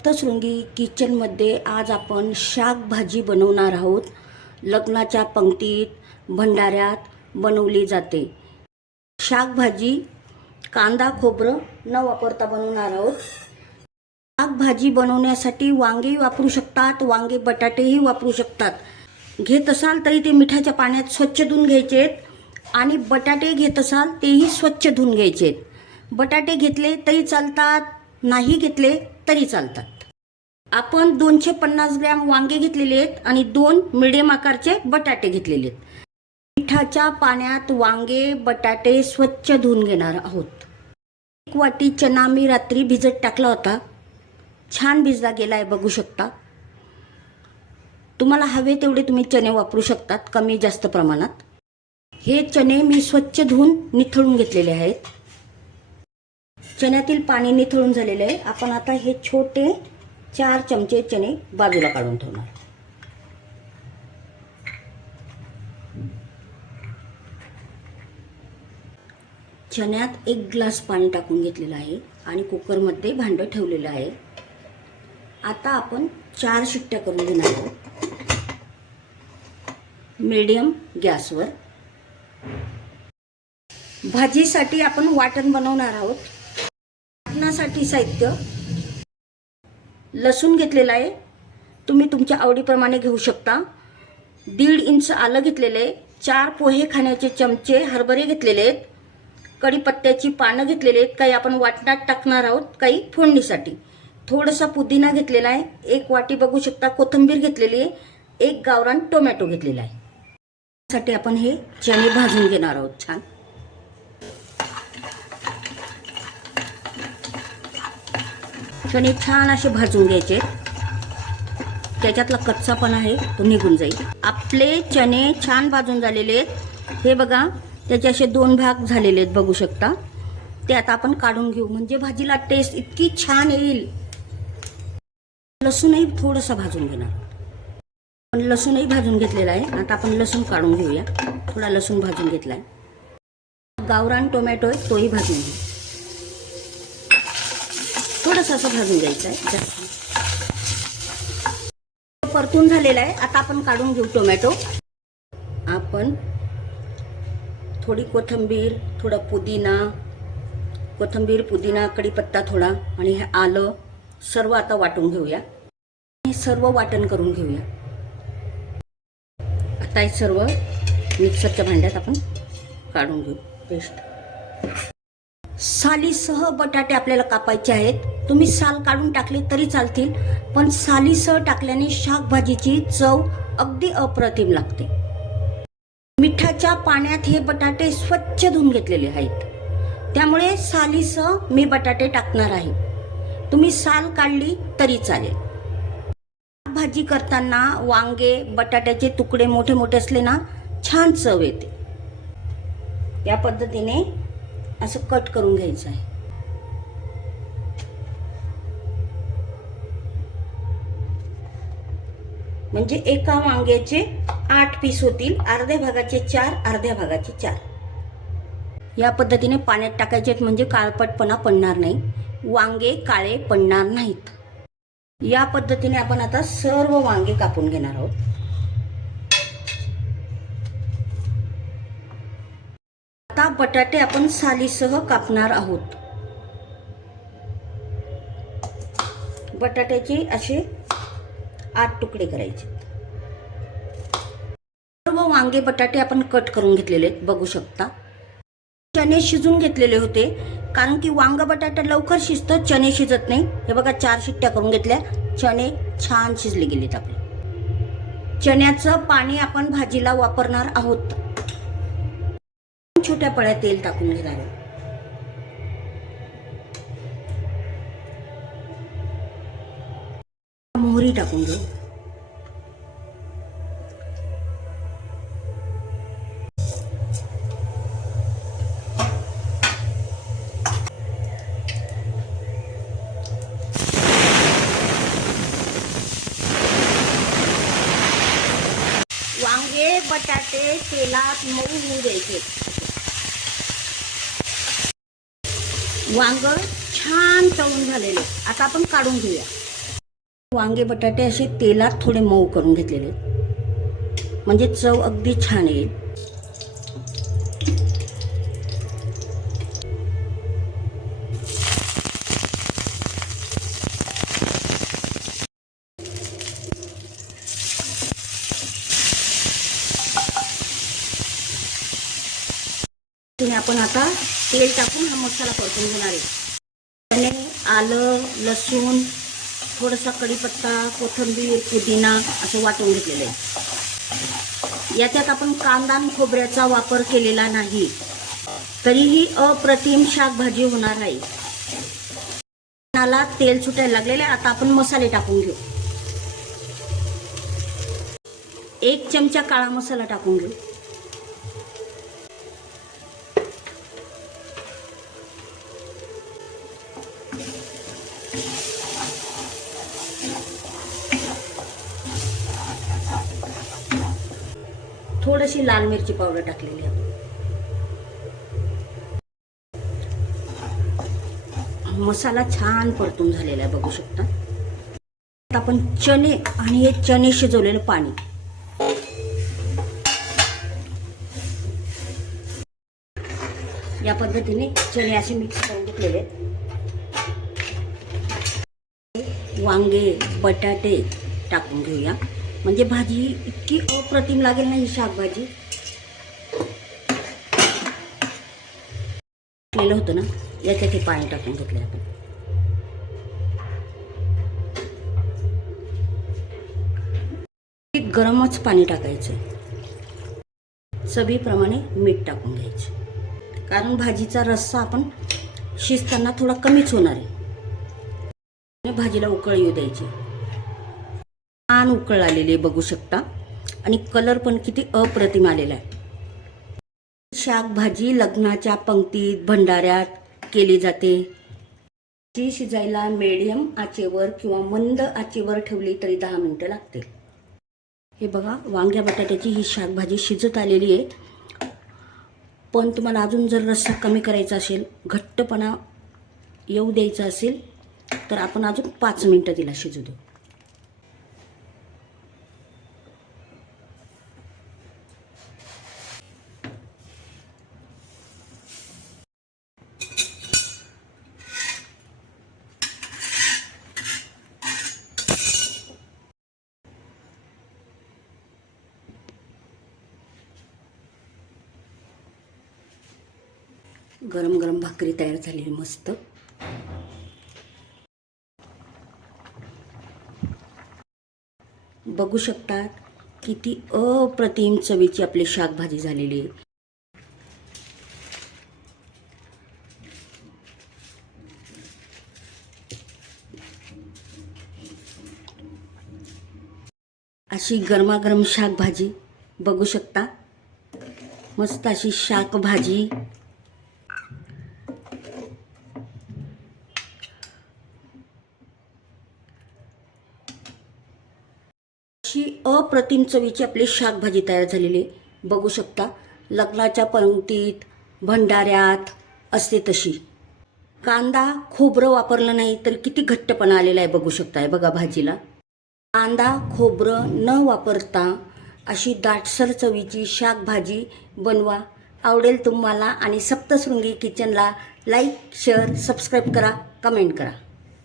सप्तशृंगी किचनमध्ये आज आपण शाकभाजी बनवणार आहोत. लग्नाच्या पंक्तीत भंडाऱ्यात बनवली जाते. शाकभाजी कांदा खोबरं न वापरता बनवणार आहोत. शाकभाजी बनवण्यासाठी वांगे वापरू शकतात, वांगे बटाटेही वापरू शकतात. घेत असाल तरी ते मिठाच्या पाण्यात स्वच्छ धुवून घ्यायचे आणि बटाटे घेत असाल तेही स्वच्छ धुवून घ्यायचे. बटाटे घेतले तरी चालतात, नाही घेतले तरी चालतात. आपण 250 ग्रॅम वांगे घेतलेले आहेत आणि 2 मिडियम आकारचे बटाटे घेतलेले आहेत. मिठाच्या पाण्यात वांगे बटाटे स्वच्छ धुवून घेणार आहोत. 1 वाटी चना मी रात्री भिजत टाकला होता. छान भिजला गेलाय, बघू शकता. तुम्हाला हवे तेवढे तुम्ही चणे वापरू शकतात, कमी जास्त प्रमाणात. हे चणे मी स्वच्छ धुवून निथळून घेतलेले आहेत. चण्यातील पाणी निथळून झालेले आहे. आपण आता हे छोटे 4 चमचे चणे बाजूला काढून ठेवणार. चण्यात 1 ग्लास पाणी टाकून घेतलेलं आहे आणि कुकरमध्ये भांडं ठेवलेलं आहे. आता आपण 4 शिट्ट्या करून घेणार आहोत मीडियम गॅसवर. भाजीसाठी आपण वाटण बनवणार आहोत. वाटणासाठी साहित्य: लसूण घेतलेला आहे, तुम्ही तुमच्या आवडीप्रमाणे घेऊ शकता. 1.5 इंच आलं घेतलेलं आहे. 4 पोहे खाण्याचे चमचे हरभरे घेतलेले आहेत. कढीपत्त्याची पानं घेतलेली आहेत, काही आपण वाटणात टाकणार आहोत, काही फोडणीसाठी. थोडासा पुदिना घेतलेला आहे. 1 वाटी बघू शकता कोथिंबीर घेतलेली आहे. 1 गावरान टोमॅटो घेतलेला आहे. त्यासाठी आपण हे चणे भाजून घेणार आहोत छान. चणे छान असे भाजून घ्यायचे, त्याच्यातला कच्चापणा आहे तो निघून जाईल. आपले चणे छान भाजून झालेले आहेत. हे बघा, त्याचे असे 2 भाग झालेले आहेत, बघू शकता. ते आता आपण काढून घेऊ, म्हणजे भाजीला टेस्ट इतकी छान येईल. लसूणही थोडंसं भाजून घेणार. पण लसूणही भाजून घेतलेला आहे. आता आपण लसूण काढून घेऊया. थोडा लसूण भाजून घेतला आहे. गावरान टोमॅटो आहे, तोही भाजून घेऊ. थोडंसं असं भाजून घ्यायचं आहे. परतून झालेला आहे. आता आपण काढून घेऊ टोमॅटो. आपण थोडी कोथिंबीर, थोडा पुदिना, कढीपत्ता थोडा आणि हे आलं सर्व आता वाटून घेऊया. हे सर्व वाटण करून घेऊया. आता हे सर्व मिक्सरच्या भांड्यात आपण काढून घेऊ पेस्ट. सालीसह बटाटे आपल्याला कापायचे आहेत. तुम्ही साल काढून टाकले तरी चालतील, पण सालीसह टाकल्याने शाकभाजीची चव अगदी अप्रतिम लागते. मिठाच्या पाण्यात हे बटाटे स्वच्छ धुवून घेतलेले आहेत, त्यामुळे सालीसह मी बटाटे टाकणार आहे. तुम्ही साल काढली तरी चालेल. भाजी करताना वांगे बटाट्याचे तुकडे मोठे मोठे असले ना, छान चव येते. या पद्धतीने असं कट करून घ्यायचं आहे. म्हणजे एका वांग्याचे 8 पीस होतील. अर्ध्या भागाचे 4, अर्ध्या भागाचे 4. या पद्धतीने पाण्यात टाकायचे, म्हणजे काळपटपणा पडणार नाही, वांगे काळे पडणार नाहीत. या पद्धतीने आपण आता सर्व वांगे कापून घेणार आहोत. आता बटाटे आपण सालीसह कापणार आहोत. बटाट्याचे असे 8 तुकडे करायचे. सर्व वांगे बटाटे आपण कट करून घेतलेले आहेत, बघू शकता. चणे शिजून घेतलेले होते, कारण की वांग बटाटा लवकर शिजतं, चणे शिजत नाही. हे बघा, 4 शिट्ट्या करून घेतल्या, चणे छान शिजले गेलेत आपले. चण्याचं पाणी आपण भाजीला वापरणार आहोत. छोट्या पळ्या तेल टाकून घेणार आहोत. मोहरी टाकून घेऊ. वांगे बटाटे तेलात मऊ होऊ द्यायचे. वांग छान तळून झालेले. आता आपण काढून घेऊया. वांगे बटाटे असे तेलात थोडे मऊ करून घेतलेले आहेत, म्हणजे चव अगदी छान येईल. आपण आता तेल टाकून हा मसाला परतून घेणार आहे. चणे, आलं, लसूण, थोडासा कढीपत्ता, कोथिंबीर, पुदिना असं वाटून घेतलेलं आहे. याच्यात आपण कांदा आणि खोबऱ्याचा वापर केलेला नाही, तरीही अप्रतिम शाकभाजी होणार आहे. तेल सुटायला लागलेले. आता आपण मसाले टाकून घेऊ. 1 चमचा काळा मसाला टाकून घेऊ. थोडीशी लाल मिरची पावडर टाकलेली आहे. मसाला छान परतून झालेला आहे, बघू शकता. आता आपण चणे आणि हे चणे शिजवलेलं पाणी या पद्धतीने चणे असे मिक्स करून घेतलेले आहेत. वांगे बटाटे टाकून घेऊया, म्हणजे भाजी इतकी अप्रतिम लागेल ना ही शाकभाजी. केलं होतं ना, याच्यात हे पाणी टाकून घेतलं आपण. गरमच पाणी टाकायचं. चवीप्रमाणे मीठ टाकून घ्यायचे, कारण भाजीचा रस्सा आपण शिजताना थोडा कमीच होणार आहे. भाजीला उकळ येऊ द्यायची. छान उकळ आलेली आहे, बघू शकता. आणि कलर पण किती अप्रतिम आलेला आहे. शाकभाजी लग्नाच्या पंक्तीत भंडाऱ्यात केली जाते. ती शिजायला मीडियम आचेवर किंवा मंद आचेवर ठेवली तरी 10 मिनिटं लागतील. हे बघा, वांग्या बटाट्याची ही शाकभाजी शिजत आलेली आहे. पण तुम्हाला अजून जर रस्सा कमी करायचा असेल, घट्टपणा येऊ द्यायचा असेल, तर आपण अजून 5 मिनिटं तिला शिजू देऊ. गरम गरम भाकरी तयार झालेली मस्त. बघू शकता किती अप्रतिम चवीची आपली शाकभाजी झालेली आहे. अशी गरमागरम शाकभाजी बघू शकता. मस्त अशी शाकभाजी. अशी अप्रतिम चवीची आपली शाकभाजी तयार झालेली आहे, बघू शकता. लग्नाच्या पंक्तीत भंडाऱ्यात असते तशी. कांदा खोबरं वापरलं नाही तर किती घट्टपणा आलेला आहे, बघू शकताय. बघा भाजीला कांदा खोबरं न वापरता अशी दाटसर चवीची शाकभाजी बनवा. आवडेल तुम्हाला. आणि सप्तशृंगी किचनला लाईक शेअर सबस्क्राईब करा, कमेंट करा.